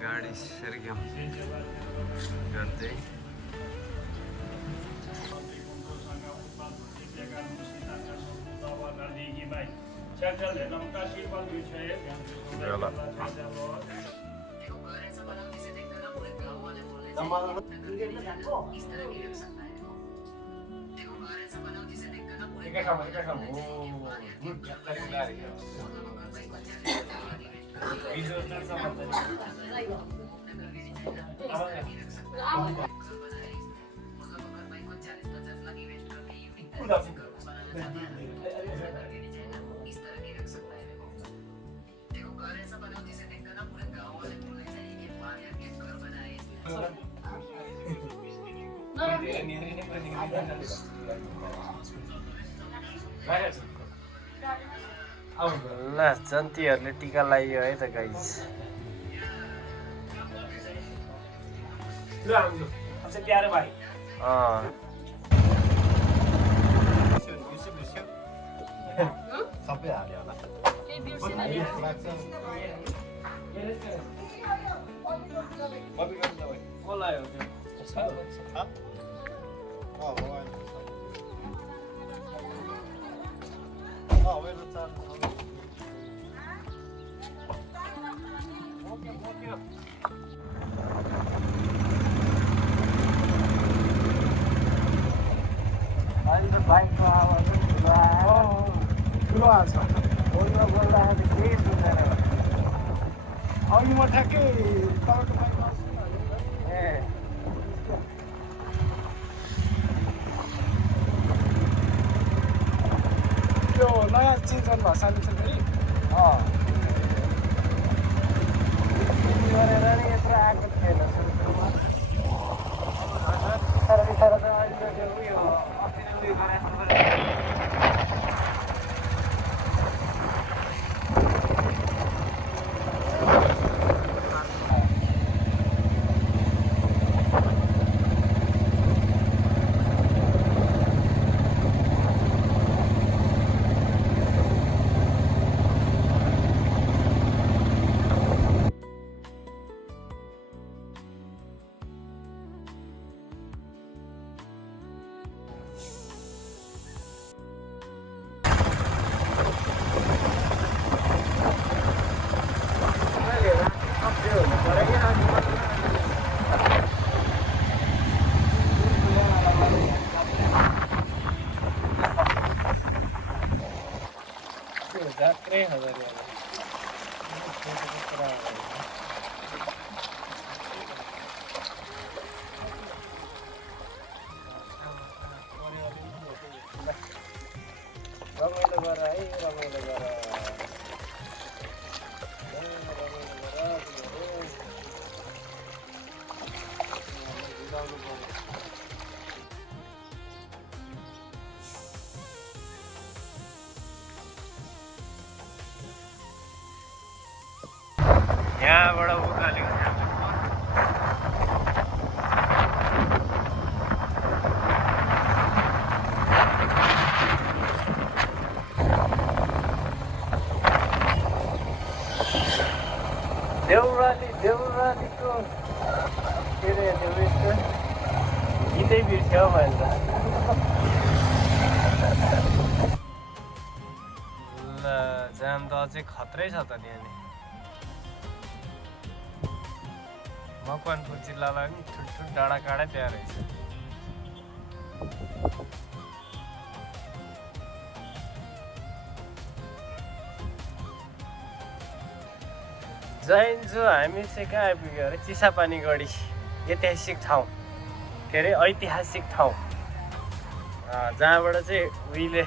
गाडी सर्क्यम गर्दै ल जन्तीहरूले टिका लगाइयो है त गाइस सबसे प्यारे भाई सबै हाल्यो होला बाइकको आवाज ठुलो आएको छ बोल्दाखेरि केही सुन्दैन अघि म ठ्याक्कै तपाईँको बाइकमा ए त्यो नयाँ चेन्ज गर्नुभएको सानो छ फेरि गरेर नि यत्रो आएको थिएन बिस्तारो त अहिले त्यो उयो अस्ति नै उयो गरेको जात्रै हजार रमाइलो गर है रमाइलो गर यहाँबाट उकाल्यो देउरालीको के अरे त्यो उयसको गीतै बिर्स्यो मैले त ल जाम त अझै खत्रै छ त त्यहाँनिर मकवानपुर जिल्लालाई पनि ठुल्ठुलो डाँडाकाँडै त्यहाँ रहेछ जैन्जो हामी चाहिँ कहाँ आइपुग्यो अरे चिसापानी गढी ऐतिहासिक ठाउँ के अरे ऐतिहासिक ठाउँ जहाँबाट चाहिँ उहिले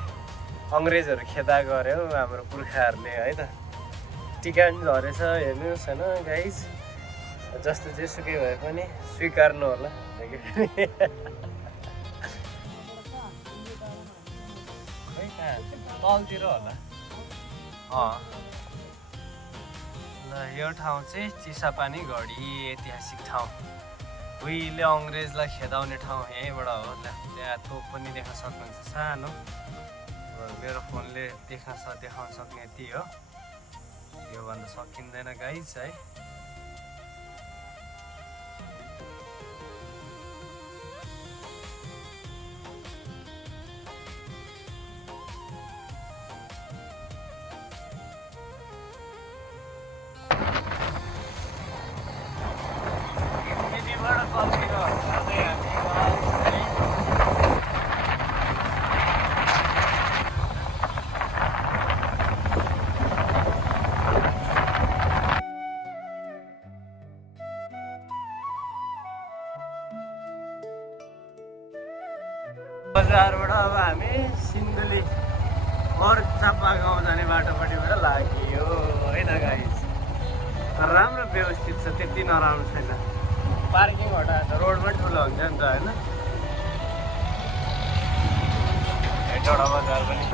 अङ्ग्रेजहरू खेदा गऱ्यो हाम्रो पुर्खाहरूले है त टिका पनि झरेछ हेर्नुहोस् होइन गाइज जस्तो जेसुकै भए पनि स्वीकार्नु होला खै कहाँ तलतिर होला ल यो ठाउँ चाहिँ चिसापानी गढी ऐतिहासिक ठाउँ उहिले अङ्ग्रेजलाई खेदाउने ठाउँ यहीँबाट हो ल त्यहाँ तोप पनि देख्न सक्नुहुन्छ सानो ल मेरो फोनले देखाउन सक्ने यति हो, यो भन्न सकिँदैन गाइज है। बजारबाट अब हामी सिन्धुली चापा गाउँ जाने बाटोपट्टिबाट लाग्यो है त गाइस। राम्रो व्यवस्थित छ, त्यति नराम्रो छैन। पार्किङ हटाएर रोडमै ठुलो हुन्छ नि त होइन। हेटौडा बजार पनि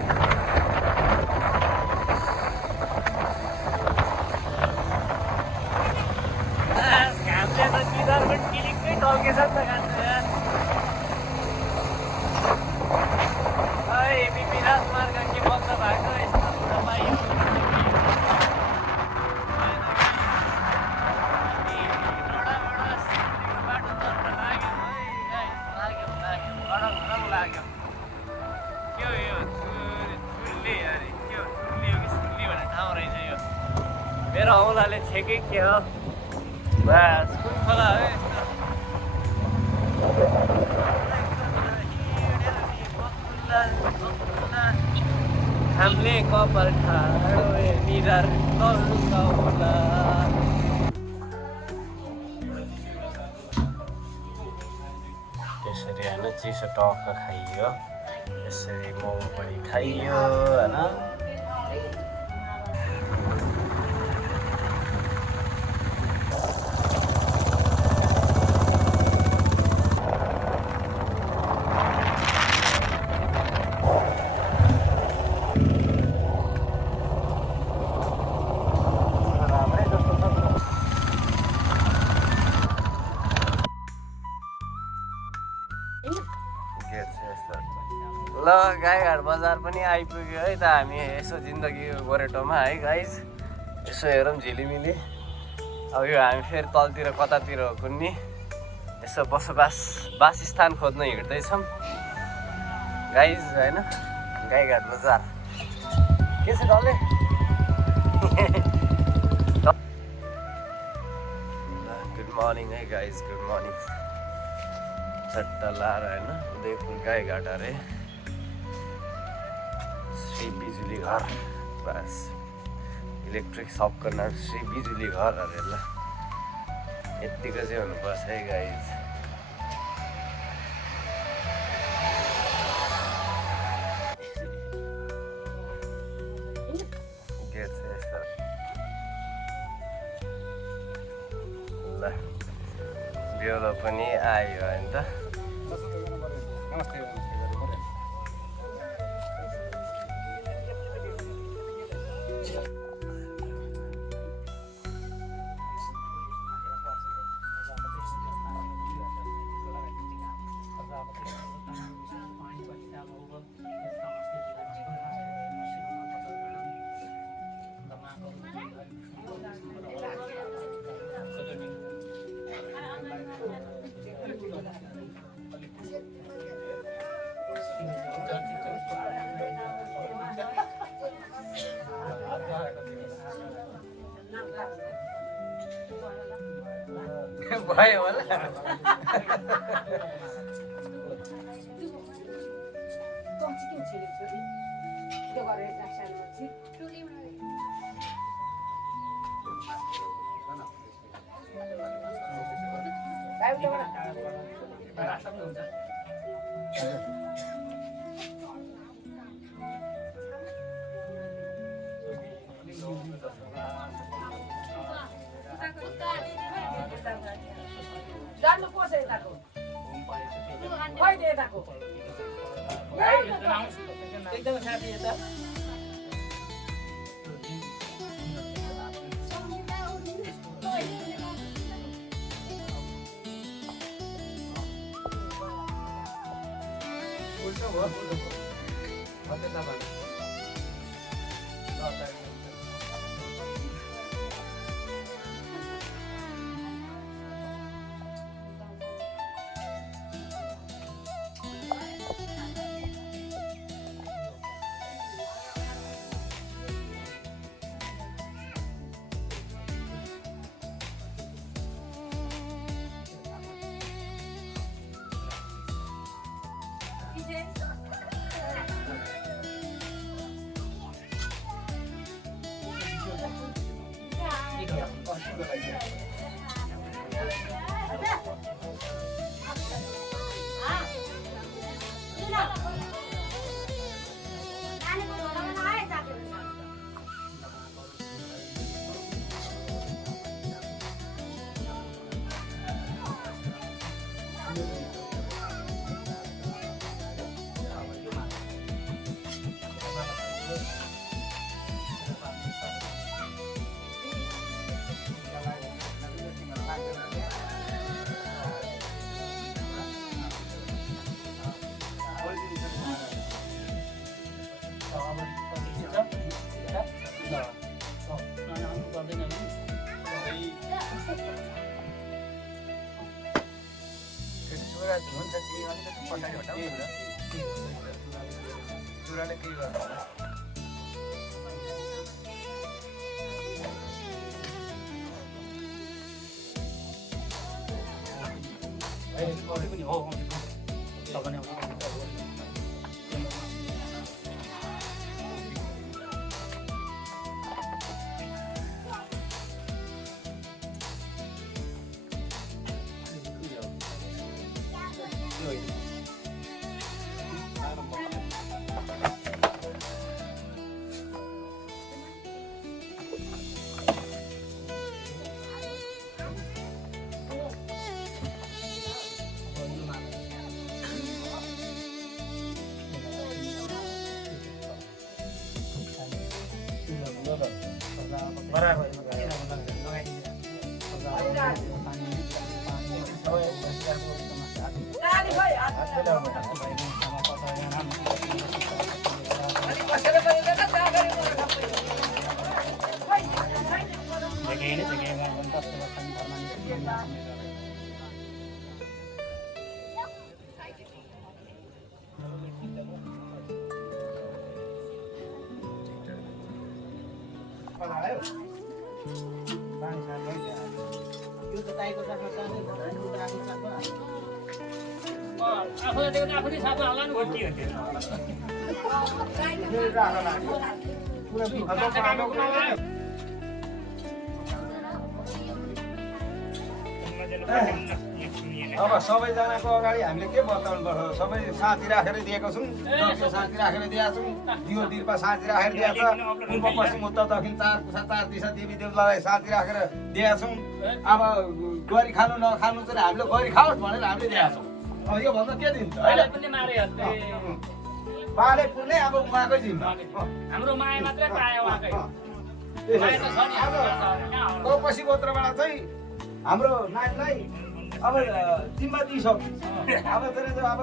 घामले त निधार पनि किलिक्कै टल्केछ नि त घाम। राजमार्ग के बन्द भएको यस्तो कुरा पाइयो। बाटो तर्फ लाग्यो लाग्यो के हो यो चुल्ली अरे के हो चुल्ली हो कि सुल्ली भन्ने ठाउँ रहेछ यो। मेरो औँलाले छेकै के हो बस कुन खोला हो यस्तो। हामीले कपाल ठाडो निधार तल्का होला। त्यसरी होइन चिसो टक्क खाइयो, यसरी मोमो पनि खाइयो होइन। ल गाईघाट बजार पनि आइपुग्यो है त। हामी यसो जिन्दगीको गोरेटोमा है गाइज, यसो हेरौँ झिलिमिली। अब यो हामी फेरि तलतिर कतातिर हो कुन्नी यसो वासस्थान खोज्न हिँड्दैछौँ गाइज होइन। गाईघाट बजार के छ डल्ले गुड मर्निङ है गाइज, गुड मर्निङ। चट्टा लाएर होइन उदयपुर गाईघाट अरे श्री बिजुली घर, बस इलेक्ट्रिक सबको नाम श्री बिजुली घर अरे। ल यत्तिको चाहिँ हुनुपर्छ है गाइज। गेट चाहिँ यस्तो। ल बेहुलो पनि आयो होइन त। भयो होला जानु पर्छ यताको खै दे यताको एकदम साथी यता आफूले दिएको त आफूले साथमा होला नि के अब सबैजनाको अगाडि हामीले के बताउनु पर्छ सबै साथी राखेर दिएको छौँ साथी राखेर दिएका छौँ दियो दिर्पा साथी राखेर दिएका छ पूर्व पश्चिम उत्तर दक्षिण चार दिशा देवी देवतालाई साथी राखेर दिएका छौँ अब गरी खानु नखानु चाहिँ हामीले गरी खाओस् भनेर हामीले दिएका छौँ अब यो भन्दा के दिन्छ पाले पुल्ने अब उहाँकै जिम्मा हाम्रो माया मात्रै पायो उहाँकै गौपसी गोत्रबाट चाहिँ हाम्रो नानीलाई अब जिम्मा दिइसक्यो अब चाहिँ अब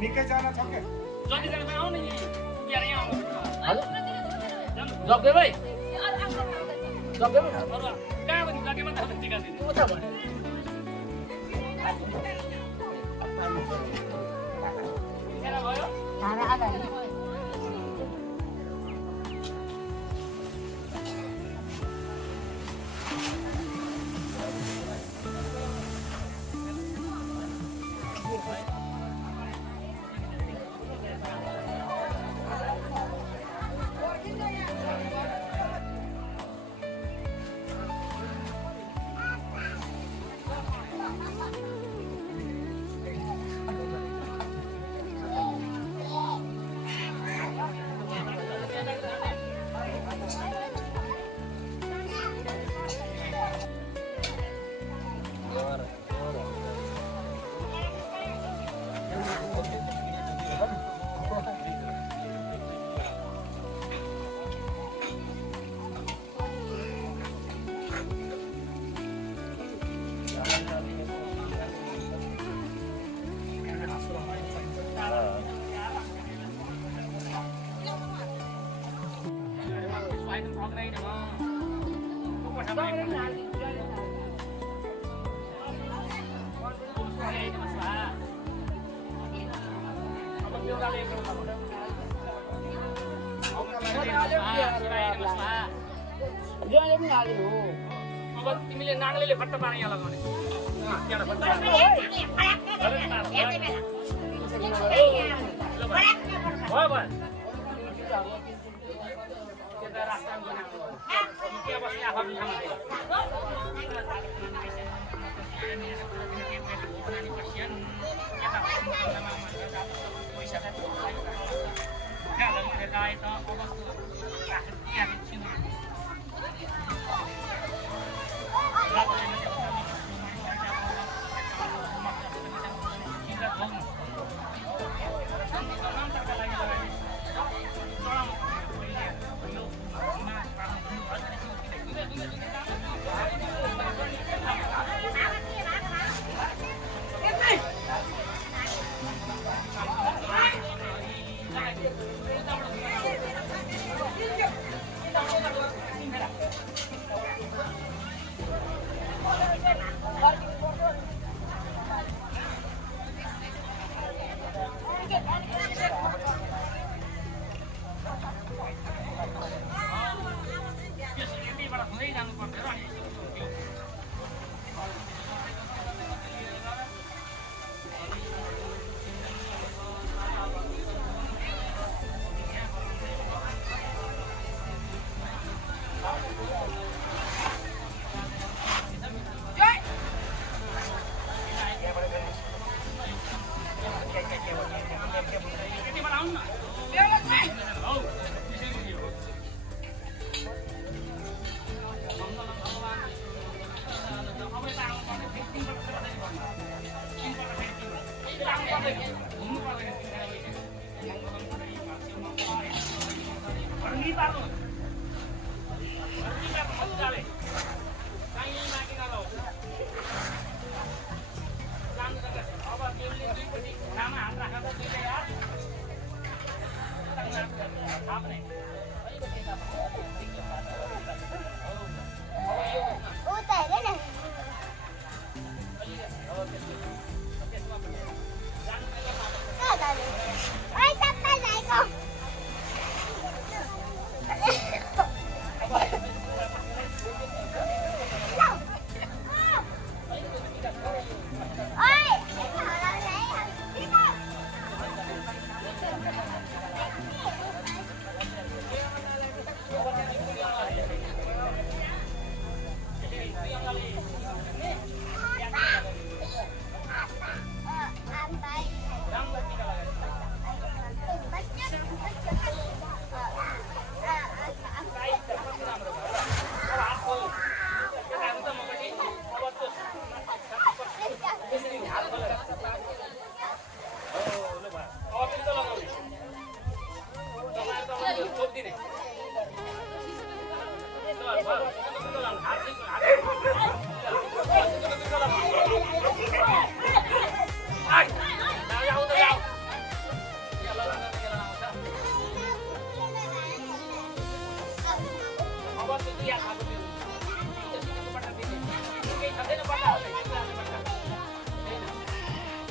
निकै जान छ क्या अब तिमीले नाङ्लेले फट्ट पानी यहाँ लगाउने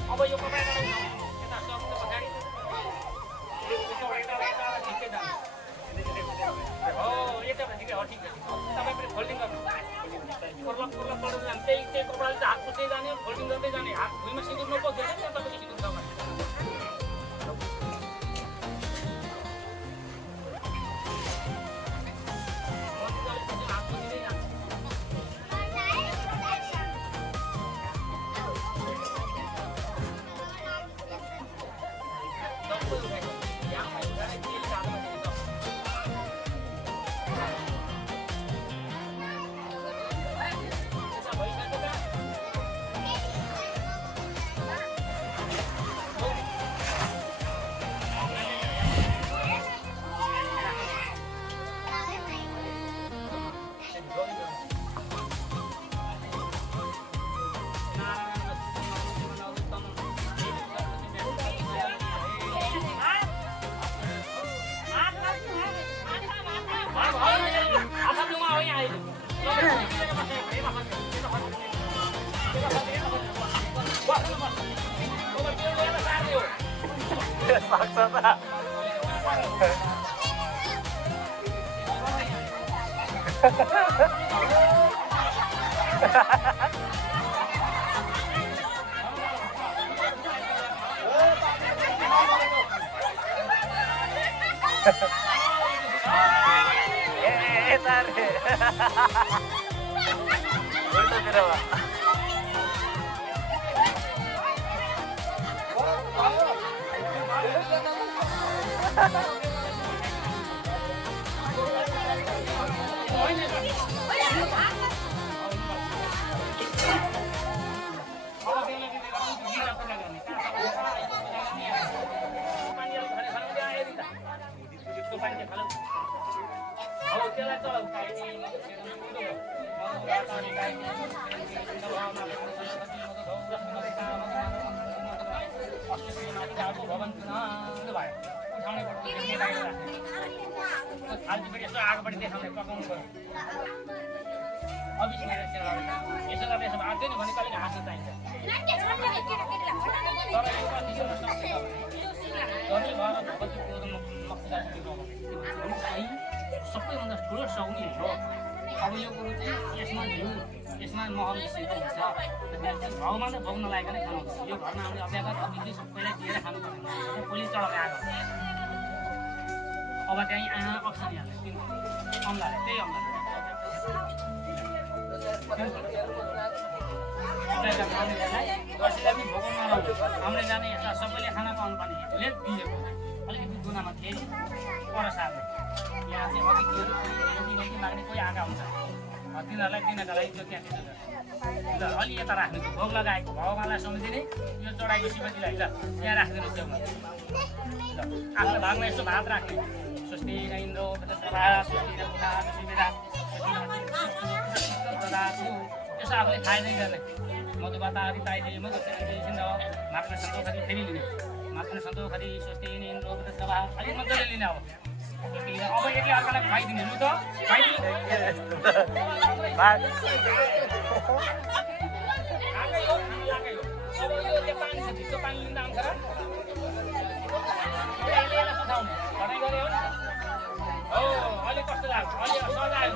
अब यो कपडा यता सबको पछाडि हो यता ठिकै हो ठिक छ तपाईँ पनि फोल्डिङ गर्नु पर्ला पढ्नु जाने त्यही कपडाले हात पुछ्दै जाने फोल्डिङ गर्दै जाने हात भुइँमा सिँदुर नपोख्दैन नि तपाईँको सिँदुर तपाईँ सक्छ त यता रे उल्टोतिर वा आगोपट्टि देखाउने पकाउनु पर्यो यसो गर्दा यसो आउँथ्यो नि भने कहिले हाँस्नु चाहिन्छ तर यो कतिसम्म सक्छ सबैभन्दा ठुलो सौनी हो अब यो कुरो चाहिँ यसमा घिउ यसमा महल मिसिएको हुन्छ घाउमा त भाउ नलागेको नै खानु हुन्छ यो घरमा हामीले अभ्यागत अतिथि सबैलाई दिएर खानु पर्दैन पोलिस चढाएर आएको अब त्यहीँ अप्सन हाल्ने अम्लाले त्यही अम्लाले कसैलाई पनि भोक नलाउने हामीले जाने यस्ता सबैले खाना पाउनु पर्ने हेतुले दिएको अलिकति गुनामा थिए नि पर सार्ने यहाँ चाहिँ अलिकति माग्ने कोही आएका हुन्छ तिनीहरूलाई दिनका लागि त्यो त्यहाँ ल अलि यता राख्नु भोग लगाएको भगवान्लाई सम्झिने यो चढाएको शिवजीलाई ल त्यहाँ राखिदिनु छेउमा ल आफ्नो भागमा यसो भात राख्ने स्वस्ति इन्द्र स्वस्ति यसो आफूले खाएदै गर्ने मधुबाता रिताइले मधुसिन्द मात्र सन्तोखरी फेरि लिने मात्र सन्तोखरी स्वस्ति इन्द्र अलिक मजाले लिने अब एकले अर्कालाई खुवाइदिने लु त पानी छ चिसो पानी लिँदा आउँछ र हो अहिले कस्तो लाग्छ अहिले सजायो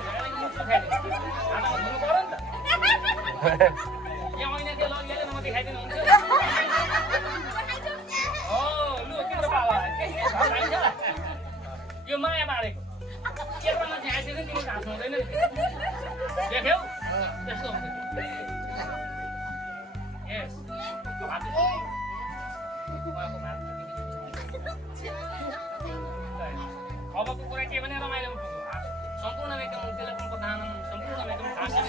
हातमा धुनु पर्यो नि त यहाँ ऐना त्यो लगिहाल्यो न म देखाइदिनु हुन्छ हो लु तिम्रो बाबा यो माया मारेको केटामा चाहिँ आइसक्यो नि तिम्रो घाँस हुँदैन देख्यौ त्यस्तो हुन्छ यस अबको कुरा के भने रमाइलो सम्पूर्ण एकदम टेलिफोनको दान सम्पूर्ण एकदम हाँस्य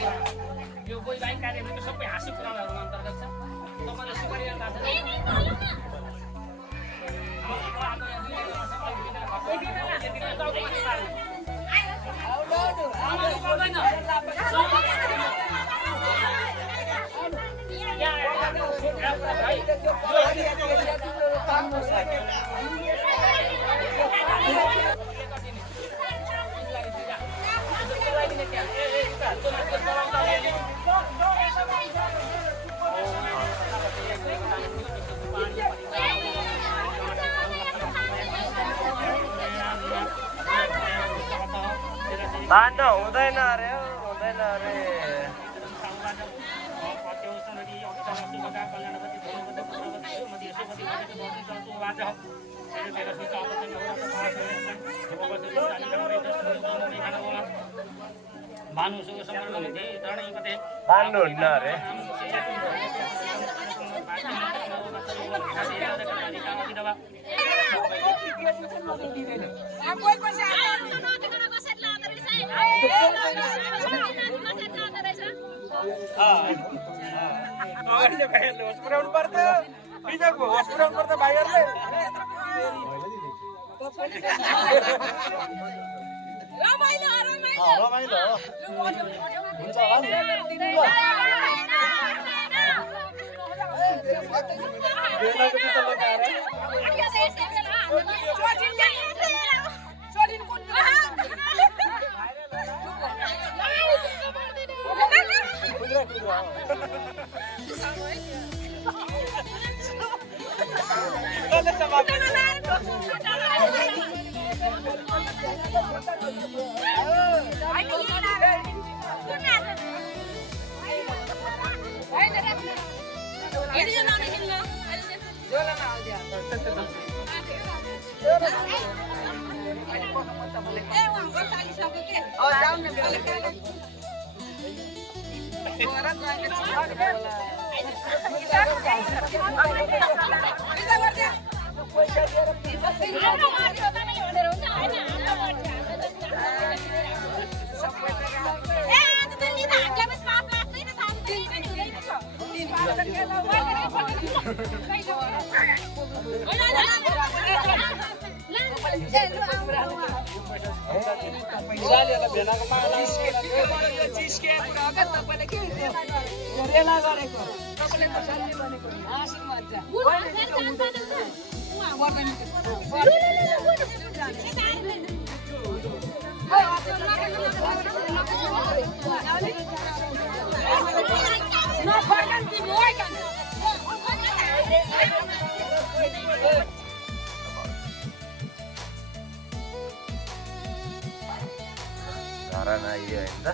यो वैवाहिक कार्यक्रमको सबै हाँस्य कुराहरू अन्तर्गत छ तपाईँले सुपारी तान्ड हुँदैन अरे हुँदैन अरे तान्नुहुन्न अरे पुर्याउनु पर्छ बिजोको होस पुर्याउनु पर्छ भाइहरूले रमाइलो हुन्छ धरान आइयो होइन त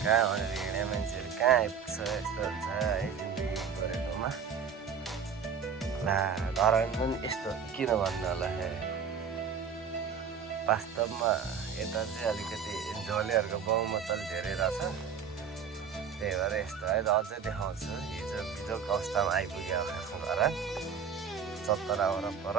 कहाँ भनेर हिँड्ने मान्छेहरू कहाँ आइपुग्छ यस्तो हुन्छ है जिन्दगी गरेकोमा ला धरान पनि यस्तो किन भन्नु होला हे वास्तवमा यता चाहिँ अलिकति झोलेहरूको बहुमत अलिक धेरै रहेछ त्यही भएर यस्तो है अझै देखाउँछु हिजो बिजोक अवस्थामा आइपुग्यो खासमा धरान 70 वरपर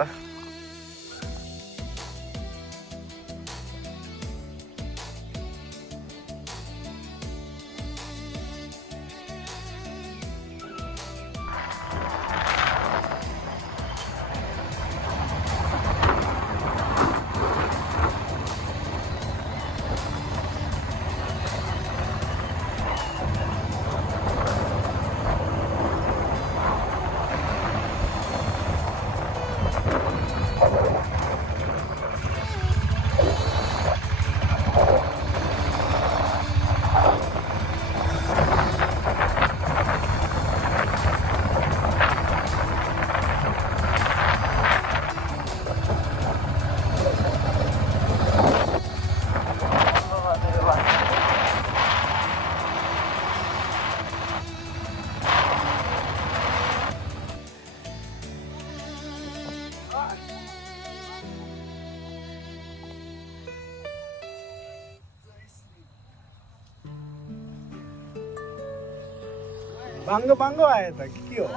बाङ्गो बाङ्गो आयो त के हो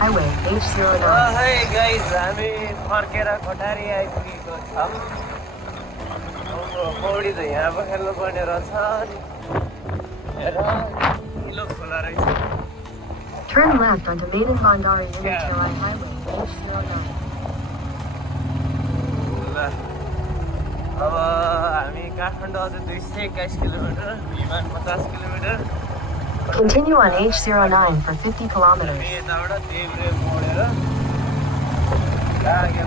Highway H09. है गाइज हामी फर्केर कोठारी आइपुगेको छौँ पौडी त यहाँ पो खेल्नुपर्ने रहेछ हेर हिलो खोला रहेछ Turn left onto Maiden Bandari Unitari Highway H09. ल अब हामी काठमाडौँ अझ 221 किलोमिटर विमान 50 kilometre Continue on H09 for 50 kilometers. हामी यताबाट देब्रे मोडेर लाग्यो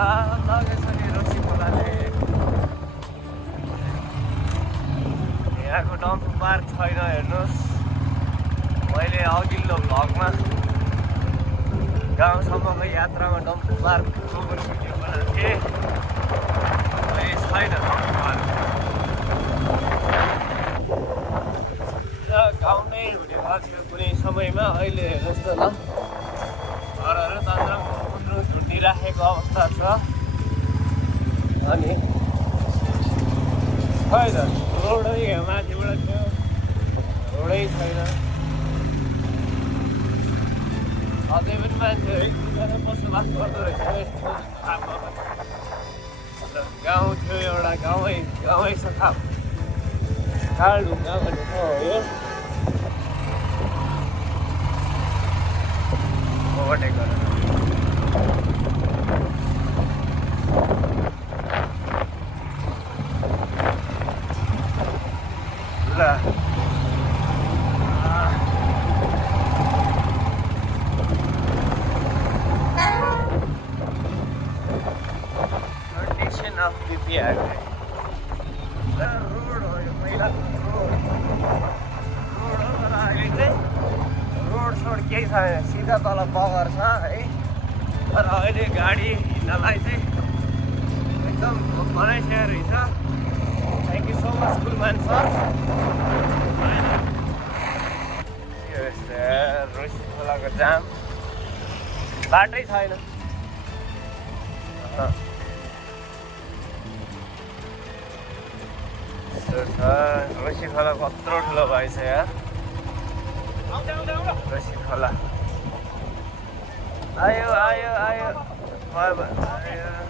लगेछ नि रोसी खोलाले। यहाँको डम्पिङ पार्क छैन हेर्नुहोस्। मैले अघिल्लो भ्लगमा गाउँसम्मको यात्रामा डम्पिङ पार्कको पनि भिडियो बनाएको थिएँ। अहिले छैन डम्पिङ पार्क। गाउँ नै हुने भएको थियो कुनै समयमा, अहिले हेर्नुहोस् त ल घरहरू तन्त्र झुन्डिराखेको अवस्था छ। अनि खै त रोडै यहाँ माथिबाट थियो, रोडै छैन। अझै पनि मान्छेहरू एकजना बसोबास गर्दो रहेछ गाउँ थियो एउटा, गाउँै छ कालढुङ्गा भन्ने ठाउँ हो यो। ओभरटेक गरेर ल condition of BP highway road हो यो पहिला रोड हो तर अहिले चाहिँ रोड सोड केही छैन, सिधा तल बगर छ है। तर अहिले गाडी हिँड्नलाई चाहिँ एकदम बनाइसकेको रहेछ। Thank you so much Kulman sir. Roshi खोलाको जाम, बाटै छैन। रोसी खोला कत्रो ठुलो भएछ यार। रोसी खोला आयो आयो आयो आयो।